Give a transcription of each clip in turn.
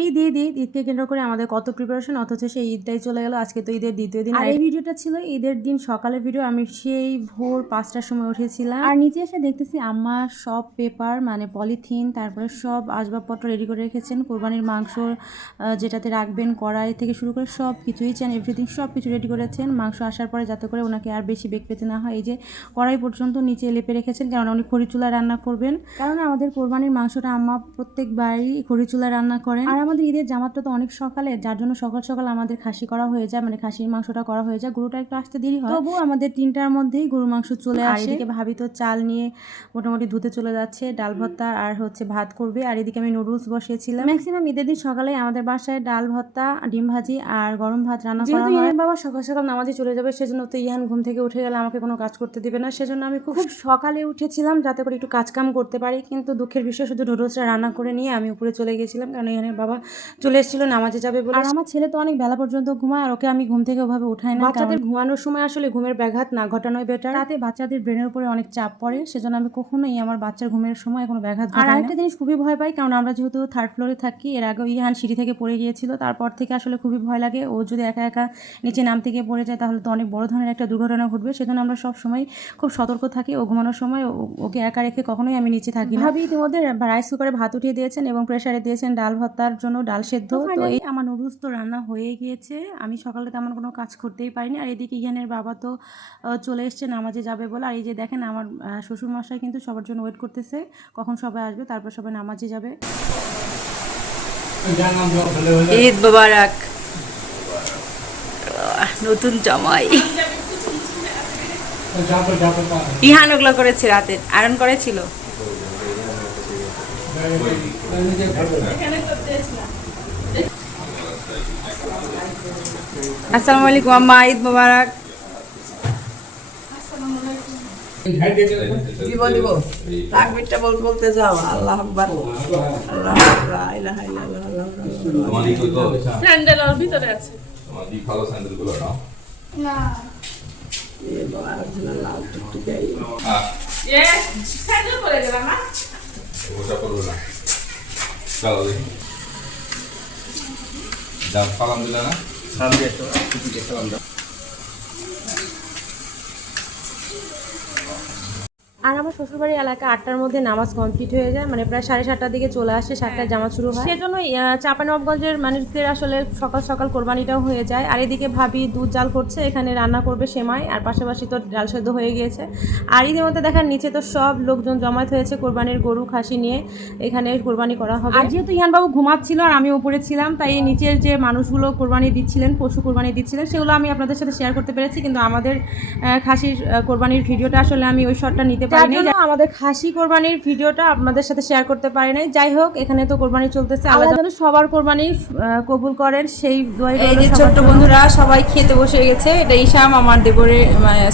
ঈদ ঈদ ঈদ ঈদকে কেন্দ্র করে আমাদের কত প্রিপারেশন অথচ সেই ঈদটাই চলে গেল। আজকে তো ঈদের দ্বিতীয় দিন। আর এই ভিডিওটা ছিল ঈদের দিন সকালের ভিডিও আমি সেই ভোর পাঁচটার সময় উঠেছিলাম। আর নিচে এসে দেখতেছি আম্মা সব পেপার মানে পলিথিন তারপরে সব আসবাবপত্র রেডি করে রেখেছেন কোরবানির মাংস যেটাতে রাখবেন কড়াই থেকে শুরু করে সব কিছুই চান এভরিথিং সব কিছু রেডি করেছেন। মাংস আসার পরে যাতে করে ওনাকে আর বেশি বেগ পেতে না হয় এই যে কড়াই পর্যন্ত নিচে লেপে রেখেছেন কারণ উনি খড়ি চুলায় রান্না করবেন। কারণ আমাদের কোরবানির মাংসটা আম্মা প্রত্যেকবারই খড়ি চুলায় রান্না করেন। আর আমাদের ঈদের জামাতটা তো অনেক সকালে যার জন্য সকাল সকাল আমাদের খাসি করা হয়ে যায় মানে খাসির মাংসটা করা হয়ে যায়। গরুটা একটু আসতে দেরি হয়। তবুও আমাদের তিনটার মধ্যেই গরু মাংস চলে আসে। এদিকে ভাবি তো চাল নিয়ে মোটামুটি ধুতে চলে যাচ্ছে ডাল ভর্তা আর হচ্ছে ভাত করবে। আর এদিকে আমি নুডলস বসিয়েছিলাম। ম্যাক্সিমাম ঈদের দিন সকালে আমাদের বাসায় ডাল ভর্তা ডিম ভাজি আর গরম ভাত রান্না করা হয়। বাবা সকাল সকাল নামাজে চলে যাবে সেজন্য তো ইহান ঘুম থেকে উঠে গেলে আমাকে কোনো কাজ করতে দিবে না। সেজন্য আমি খুব সকালে উঠেছিলাম যাতে করে একটু কাজ কাম করতে পারি কিন্তু দুঃখের বিষয় শুধু নুডলসটা রান্না করে নিয়ে আমি উপরে চলে গেছিলাম কারণ ইহানের বাবা চলে এসেছিল নামাজে যাবে বলে। আর আমার ছেলে তো অনেক বেলা পর্যন্ত ঘুমায় আর ওকে আমি ঘুম থেকে ওভাবে উঠাই না বাচ্চাদের ঘুমানোর সময় আসলে ঘুমের ব্যাঘাত না ঘটানোই বেটার রাতে বাচ্চাদের ব্রেনের উপরে অনেক চাপ পড়ে সেজন্য আমি কখনোই আমার বাচ্চার ঘুমের সময় কোনো ব্যাঘাত আর আরেকটা জিনিস খুবই ভয় পাই কারণ আমরা যেহেতু থার্ড ফ্লোরে থাকি এর আগে ইহান সিঁড়ি থেকে পড়ে গিয়েছিল তারপর থেকে আসলে খুবই ভয় লাগে। ও যদি একা একা নিচে নাম থেকে পড়ে যায় তাহলে তো অনেক বড় ধরনের একটা দুর্ঘটনা ঘটবে সেজন্য আমরা সব সময় খুব সতর্ক থাকি ও ঘুমানোর সময়। ওকে একা রেখে কখনোই আমি নিচে থাকি না। ভাবি ইতিমধ্যে রাইস কুকারে ভাত উঠিয়ে দিয়েছেন এবং প্রেসারে দিয়েছেন ডাল ভর্তার জন্য ডাল সেদ্ধ। তো এই আমার নুডলস তো রান্না হয়ে গিয়েছে। আমি সকালে তেমন কোনো কাজ করতেই পারিনি। আর এদিকে ইহানের বাবা তো চলে এসছে নামাজে যাবে বলে। আর এই যে দেখেন আমার শ্বশুর মশাই কিন্তু সবার জন্য ওয়েট করতেছে। কখন সবাই আসবে তারপর সবাই নামাজে যাবে। ঈদ মোবারক। নতুন জামাই। ইহান ওগুলো করেছে রাতে। আয়রন করেছিল? আসসালামু আলাইকুম আম্মা ঈদ মোবারক। দিব দিব? তাকবিরটা বল বলতে যাও। আল্লাহ আকবার। আল্লাহ আকবার লা ইলাহা ইল্লাল্লাহ তোমার ই কত স্যান্ডেল ওর ভিতরে আছে। তোমার দি ভালো স্যান্ডেলগুলো নাও এ বাবা আল্লাহ টুকটুকে এ স্যান্ডেল পরে গেলাম না ওটা করব না। চলো দেখি। যা সালাম দিলে না? আর আমার শ্বশুরবাড়ির এলাকা আটটার মধ্যে নামাজ কমপ্লিট হয়ে যায় মানে প্রায় সাড়ে সাতটার দিকে চলে আসে সাতটায় জামা শুরু হয়। সেজন্য চাপানবাবগঞ্জের মানুষদের আসলে সকাল সকাল কোরবানিটাও হয়ে যায়। আর এদিকে ভাবি দুধ জাল করছে এখানে রান্না করবে সেমাই আর পাশাপাশি তো ডাল সেদ্ধ হয়ে গিয়েছে। আর এদের মধ্যে দেখেন নিচে তো সব লোকজন জমায়েত হয়েছে কোরবানির গরু খাসি নিয়ে এখানে কোরবানি করা হবে। আর যেহেতু ইহানবাবু ঘুমাচ্ছিল আর আমি উপরে ছিলাম তাই এই নিচের যে মানুষগুলো কোরবানি দিচ্ছিলেন পশু কোরবানি দিচ্ছিলেন সেগুলো আমি আপনাদের সাথে শেয়ার করতে পেরেছি। কিন্তু আমাদের খাসির কোরবানির ভিডিওটা আসলে আমি ওই শটটা নিতে আমাদের খাসি কোরবানির ভিডিওটা আপনাদের সাথে শেয়ার করতে পারি নাই। যাই হোক এখানে তো কোরবানি চলতেছে। আল্লাহ যেন সবার কোরবানি কবুল করেন। সেই এই যে ছোট্ট বন্ধুরা সবাই খেতে বসে গেছে। এটা ইসাম আমার দেবরে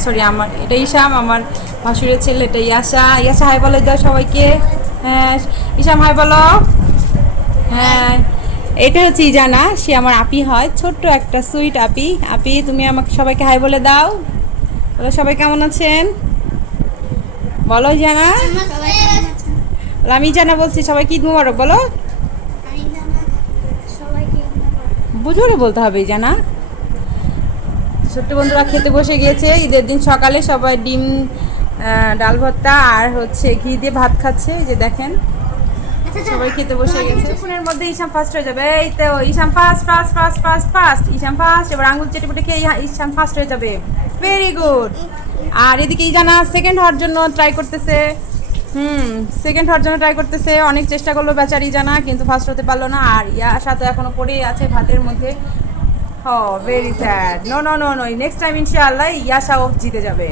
সরি আমার এটা ইসাম আমার ভাসুরের ছেলে এটা ইয়াসা। ইয়াসা হাই বলে দাও সবাইকে। হ্যাঁ ইসাম হাই বলো। হ্যাঁ এটা হচ্ছে ইজানা। সে আমার আপি হয়। ছোট্ট একটা সুইট আপি। আপি তুমি আমাকে সবাইকে হাই বলে দাও। বলো সবাই কেমন আছেন? বলো জানা? আমি জানা বলছি সবাইকে ঈদ মুবারক বলো? বুঝোরে বলতে হবে জানা। ছোট্ট বন্ধুরা খেতে বসে গিয়েছে, ঈদের দিন সকালে সবাই ডিম ডাল ভর্তা আর হচ্ছে ঘি দিয়ে ভাত খাচ্ছে, এই যে দেখেন। সবাই খেতে বসে গেছে। ফোনের মধ্যে ইসাম ফার্স্ট হয়ে যাবে। এই তো ইসাম first first first first first ইসাম first এবার আঙুল চেটে পুটে খেয়ে ইসাম ফার্স্ট হয়ে যাবে। ভেরি গুড আর এদিকে ইজানা সেকেন্ড হওয়ার জন্য ট্রাই করতেছে। হুম সেকেন্ড হওয়ার জন্য ট্রাই করতেছে। অনেক চেষ্টা করল বেচারি জানা কিন্তু ফার্স্ট হতে পারল না। আর ইয়া সাথে এখনও পড়েই আছে ভাতের মধ্যে। হ very sad no no no no next time ইনশাআল্লাহ ইয়াশাও জিতে যাবে।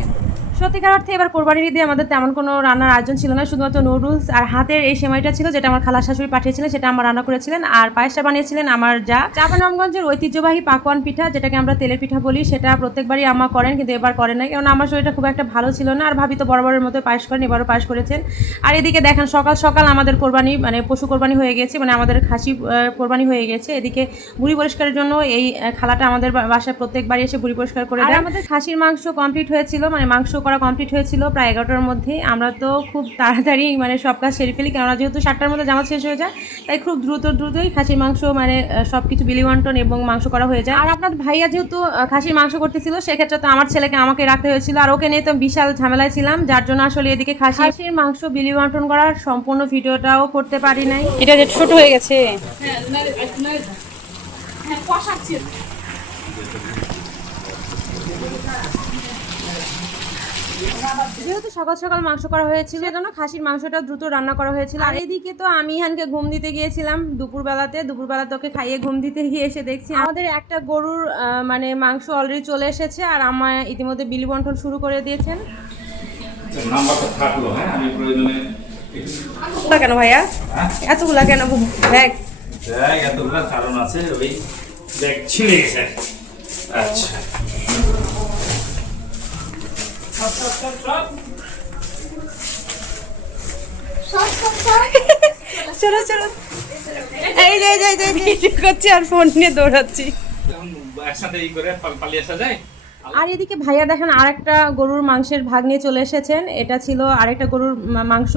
সত্যিকার অর্থে এবার কোরবানির ঈদে আমাদের তেমন কোনো রান্নার আয়োজন ছিল না শুধুমাত্র নুডলস আর হাতের এই সেমাইটা ছিল যেটা আমার খালা শাশুড়ি পাঠিয়েছিলেন সেটা আমার রান্না করেছিলেন আর পায়েসটা বানিয়েছিলেন আমার যা। চাপানগঞ্জের ঐতিহ্যবাহী পাকোয়ান পিঠা যেটাকে আমরা তেলের পিঠা বলি সেটা প্রত্যেকবারই আমা করেন কিন্তু এবার করেন নাই। কারণ আমার শরীরটা খুব একটা ভালো ছিল না আর ভাবি তো বরাবরের মতো পায়েস করেন এবারও পায়েস করেছেন। আর এদিকে দেখেন সকাল সকাল আমাদের কোরবানি মানে পশু কোরবানি হয়ে গেছে মানে আমাদের খাসি কোরবানি হয়ে গেছে। এদিকে বুড়ি পরিষ্কারের জন্য এই খালাটা আমাদের বাসায় প্রত্যেকবারই এসে বুড়ি পরিষ্কার করে দেয়। আমাদের খাসির মাংস কমপ্লিট হয়েছিল মানে মাংস করা কমপ্লিট হয়েছিল প্রায় এগারোটার মধ্যে। আমরা তো খুব তাড়াতাড়ি মানে সব কাজ সেরে ফেলি কেননা যেহেতু সাতটার মধ্যে জামাত শেষ হয়ে যায় তাই খুব দ্রুত দ্রুতই খাসির মাংস মানে সব কিছু বিলিবন্টন এবং মাংস করা হয়ে যায়। আর আপনার ভাইয়া যেহেতু খাসির মাংস করতেছিল সেক্ষেত্রে তো আমার ছেলেকে আমাকে রাখতে হয়েছিল। আর ওকে নিয়ে তো বিশাল ঝামেলায় ছিলাম যার জন্য আসলে এদিকে খাসি খাসির মাংস বিলিবন্টন করার সম্পূর্ণ ভিডিওটাও করতে পারি নাই। এটা যে ছোট হয়ে গেছে। হ্যাঁ নারে একটু নারে দাও। হ্যাঁ কষাচ্ছি যেহেতু সকাল সকাল মাংস করা হয়েছিল এজন্য খাসির মাংসটা দ্রুত রান্না করা হয়েছিল। আর এদিকে তো আমি ইহানকে ঘুম দিতে গিয়েছিলাম দুপুরবেলাতে। দুপুরবেলা তোকে খাইয়ে ঘুম দিতে গিয়ে এসে দেখছি আমাদের একটা গরুর মানে মাংস অলরেডি চলে এসেছে আর আমার ইতিমধ্যে বিলি বন্টন শুরু করে দিয়েছেন। নাম্বারটা থাকল হ্যাঁ আমি প্রয়োজনে এতগুলা কেন ভাইয়া? এতগুলা কেন ব্যাগ দেখ। এতগুলো কারণ আছে ওই ব্যাগ ছিঁড়ে গেছে। আচ্ছা। চলো চলো। এই যে এই যে এই যে, এই করছি আর ফোন নিয়ে দৌড়াচ্ছি। একসাথে ই করে পালিয়ে আসা যায়? আর এদিকে ভাইয়া দেখেন আরেকটা গরুর মাংসের ভাগ নিয়ে চলে এসেছেন। এটা ছিল আরেকটা গরুর মাংস।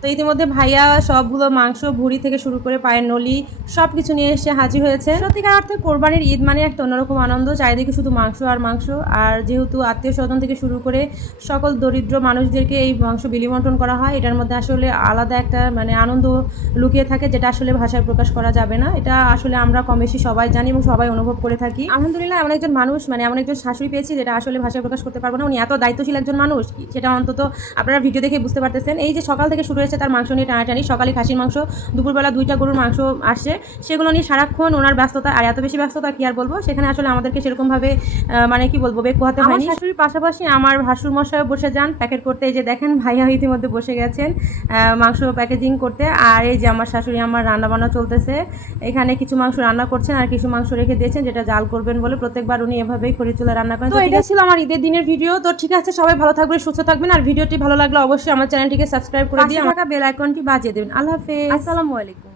তো ইতিমধ্যে ভাইয়া সবগুলো মাংস, ভুড়ি থেকে শুরু করে পায়ের নলি সব কিছু নিয়ে এসে হাজির হয়েছে। সত্যিকার অর্থে কোরবানির ঈদ মানে একটা অন্যরকম আনন্দ, চারিদিকে শুধু মাংস আর মাংস। আর যেহেতু আত্মীয় স্বজন থেকে শুরু করে সকল দরিদ্র মানুষদেরকে এই মাংস বিলিবন্টন করা হয়, এটার মধ্যে আসলে আলাদা একটা মানে আনন্দ লুকিয়ে থাকে যেটা আসলে ভাষায় প্রকাশ করা যাবে না। এটা আসলে আমরা কম বেশি সবাই জানি এবং সবাই অনুভব করে থাকি। আলহামদুলিল্লাহ, এমন একজন মানুষ মানে এমন একজন শাশুড়ি পেয়েছি যেটা আসলে ভাষায় প্রকাশ করতে পারব না। উনি এত দায়িত্বশীল একজন মানুষ, সেটা অন্তত আপনারা ভিডিও দেখে বুঝতে পারতেছেন। এই যে সকাল থেকে শুরু তার মাংস নিয়ে টানাটানি সকালে খাসির মাংস দুপুরবেলা দুইটা গরুর মাংস আসছে। সেগুলো নিয়ে সারাক্ষণ ওনার ব্যস্ততা আর এত বেশি ব্যস্ততা কি আর বলব? সেখানে আসলে আমাদেরকে সেরকমভাবে মানে কি বলব বেগ পোহাতে হয় শাশুড়ির পাশাপাশি আমার ভাসুর মশাইও বসে যান প্যাকেট করতে। এই যে দেখেন ভাইয়া ইতিমধ্যে বসে গেছেন মাংস প্যাকেজিং করতে। আর এই যে আমার শাশুড়ি আমার রান্না বান্না চলতেছে। এখানে কিছু মাংস রান্না করছেন আর কিছু মাংস রেখে দিয়েছেন যেটা জাল করবেন বলে প্রত্যেকবার উনি এভাবেই খড়ি চুলা রান্না করেন। তো এটা ছিল আমার ঈদের দিনের ভিডিও। তো ঠিক আছে সবাই ভালো থাকবেন সুস্থ থাকবেন। আর ভিডিওটি ভালো লাগলে অবশ্যই আমার চ্যানেলটিকে সাবস্ক্রাইব করে দিয়ে থাকা বেল আইকনটি বাজিয়ে দেবেন। আল্লাহ হাফেজ। আসসালামু আলাইকুম।